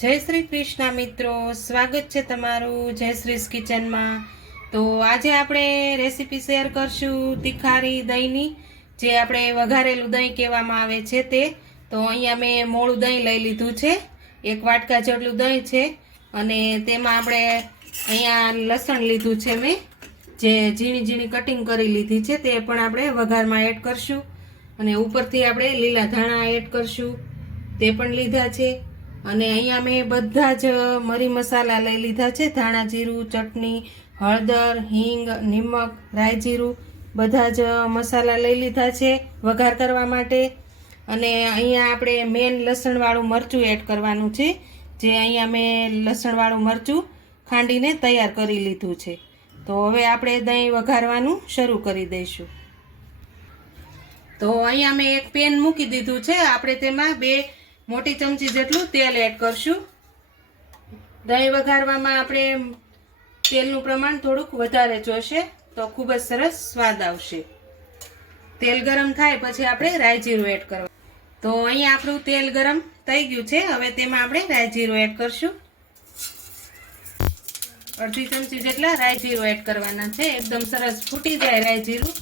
જય શ્રી કૃષ્ણ મિત્રો, સ્વાગત છે તમારું જયશ્રીસ કિચનમાં। તો આજે આપણે રેસીપી શેર કરશું તીખારી દહીંની, જે આપણે વઘારેલું દહીં કહેવામાં આવે છે તે। તો અહીંયા મેં મોળું દહીં લઈ લીધું છે, 1 વાટકા જેટલું દહીં છે અને તેમાં આપણે અહીંયા લસણ લીધું છે મેં, જે ઝીણી ઝીણી કટિંગ કરી લીધી છે, તે પણ આપણે વઘારમાં એડ કરશું અને ઉપરથી આપણે લીલા ધાણા એડ કરશું, તે પણ લીધા છે। અને અહીંયા મેં બધા જ મરી મસાલા લઈ લીધા છે, ધાણા જીરું, ચટણી, હળદર, હિંગ, નિમક, રાઈ જીરું, બધા જ મસાલા લઈ લીધા છે વઘાર કરવા માટે। અને અહીંયા આપણે મેન લસણવાળું મરચું એડ કરવાનું છે, જે અહીંયા મેં લસણવાળું મરચું ખાંડીને તૈયાર કરી લીધું છે। તો હવે આપણે દહીં વઘારવાનું શરૂ કરી દઈશું। તો અહીંયા મેં એક પેન મૂકી દીધું છે, આપણે તેમાં 2 મોટી ચમચી જેટલું તેલ એડ કરશું। દહીં વઘારવામાં આપણે તેલનું પ્રમાણ થોડુંક વધારે જોશે, તો ખૂબ જ સરસ સ્વાદ આવશે। તેલ ગરમ થાય પછી આપણે રાઈ જીરું એડ કરવાનું। તો અહીંયા આપણું તેલ ગરમ થઈ ગયું છે, હવે તેમાં આપણે રાઈ જીરું એડ કરશું। અડધી ચમચી જેટલા રાઈ જીરું એડ કરવાના છે, એકદમ સરસ ફૂટી જાય રાઈ જીરું।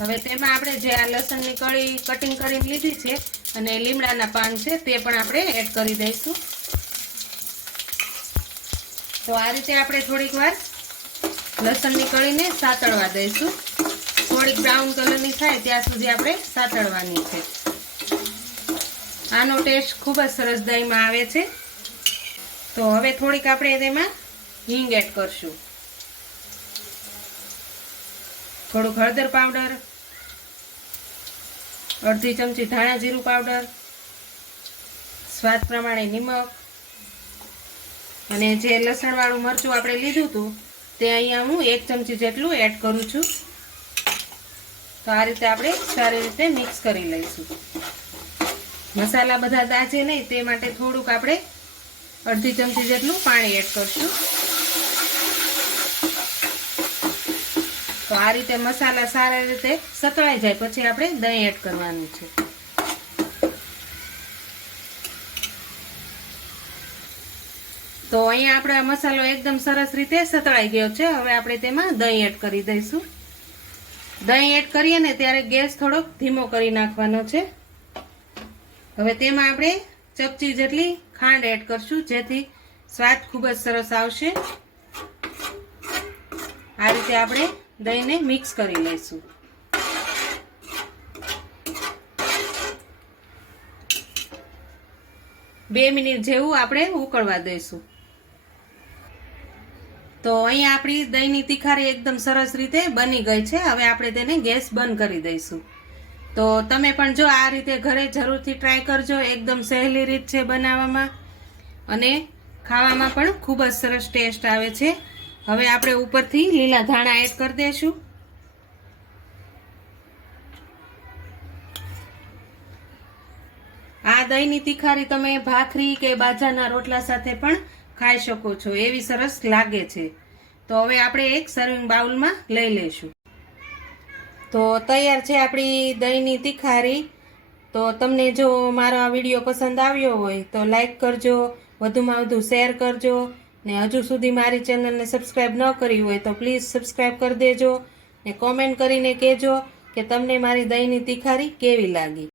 હવે તેમાં આપણે જે આ લસણની કળી કટિંગ કરીને લીધી છે અને લીમડાના પાન છે તે પણ આપણે એડ કરી દઈશું। તો આ રીતે આપણે થોડીક વાર લસણની કળીને સાતળવા દઈશું, થોડીક બ્રાઉન કલરની થાય ત્યાં સુધી આપણે સાતળવાની છે। આનો ટેસ્ટ ખૂબ જ સરસ દહીંમાં આવે છે। તો હવે થોડીક આપણે તેમાં હિંગ એડ કરશું, થોડુંક હળદર પાવડર, અડધી ચમચી ધાણા જીરું પાવડર, સ્વાદ પ્રમાણે નિમક, અને જે લસણવાળું મરચું આપણે લીધું હતું તે અહીંયા હું 1 ચમચી જેટલું એડ કરું છું। તો આ રીતે આપણે સારી રીતે મિક્સ કરી લઈશું। મસાલા બધા દાજે નહીં તે માટે થોડુંક આપણે અડધી ચમચી જેટલું પાણી એડ કરશું। તો આ રીતે મસાલા સારી રીતે સતળાઈ જાય પછી આપણે દહીં એડ કરવાનું છે। તો અહીંયા આપણે મસાલો એકદમ સરસ રીતે સતળાઈ ગયો છે, હવે આપણે તેમાં દહીં એડ કરી દઈશું। દહીં એડ કરીએ ને ત્યારે ગેસ થોડોક ધીમો કરી નાખવાનો છે। હવે તેમાં આપણે ચપટી જેટલી ખાંડ એડ કરશું, જેથી સ્વાદ ખૂબ જ સરસ આવશે। આ રીતે આપણે દહીંને મિક્સ કરી લઈશું। બે મિનિટ જેવું આપણે ઉકળવા દઈશું। તો અહીંયા આપણી દહીંની તીખારી એકદમ સરસ રીતે બની ગઈ છે, હવે આપણે તેને ગેસ બંધ કરી દઈશું। તો તમે પણ જો આ રીતે ઘરે જરૂરથી ટ્રાય કરજો, એકદમ સહેલી રીત છે બનાવવામાં અને ખાવામાં પણ ખૂબ જ સરસ ટેસ્ટ આવે છે। હવે આપણે ઉપરથી લીલા ધાણા એડ કરી દઈશું। આ દહીંની તીખારી તમે ભાખરી કે બાજરાના રોટલા સાથે પણ ખાઈ શકો છો, એવી સરસ લાગે છે। તો હવે આપણે એક સર્વિંગ બાઉલમાં લઈ લઈશું। તો તૈયાર છે આપણી દહીંની તીખારી। તો તમને જો મારો આ વિડીયો પસંદ આવ્યો હોય તો લાઈક કરજો, વધુમાં વધુ શેર કરજો, ને હજુ સુધી મારી ચેનલને સબસ્ક્રાઈબ ન કરી હોય તો પ્લીઝ સબસ્ક્રાઈબ કરી દેજો, ને કોમેન્ટ કરીને કહેજો કે તમને મારી દહીંની તીખારી કેવી લાગી।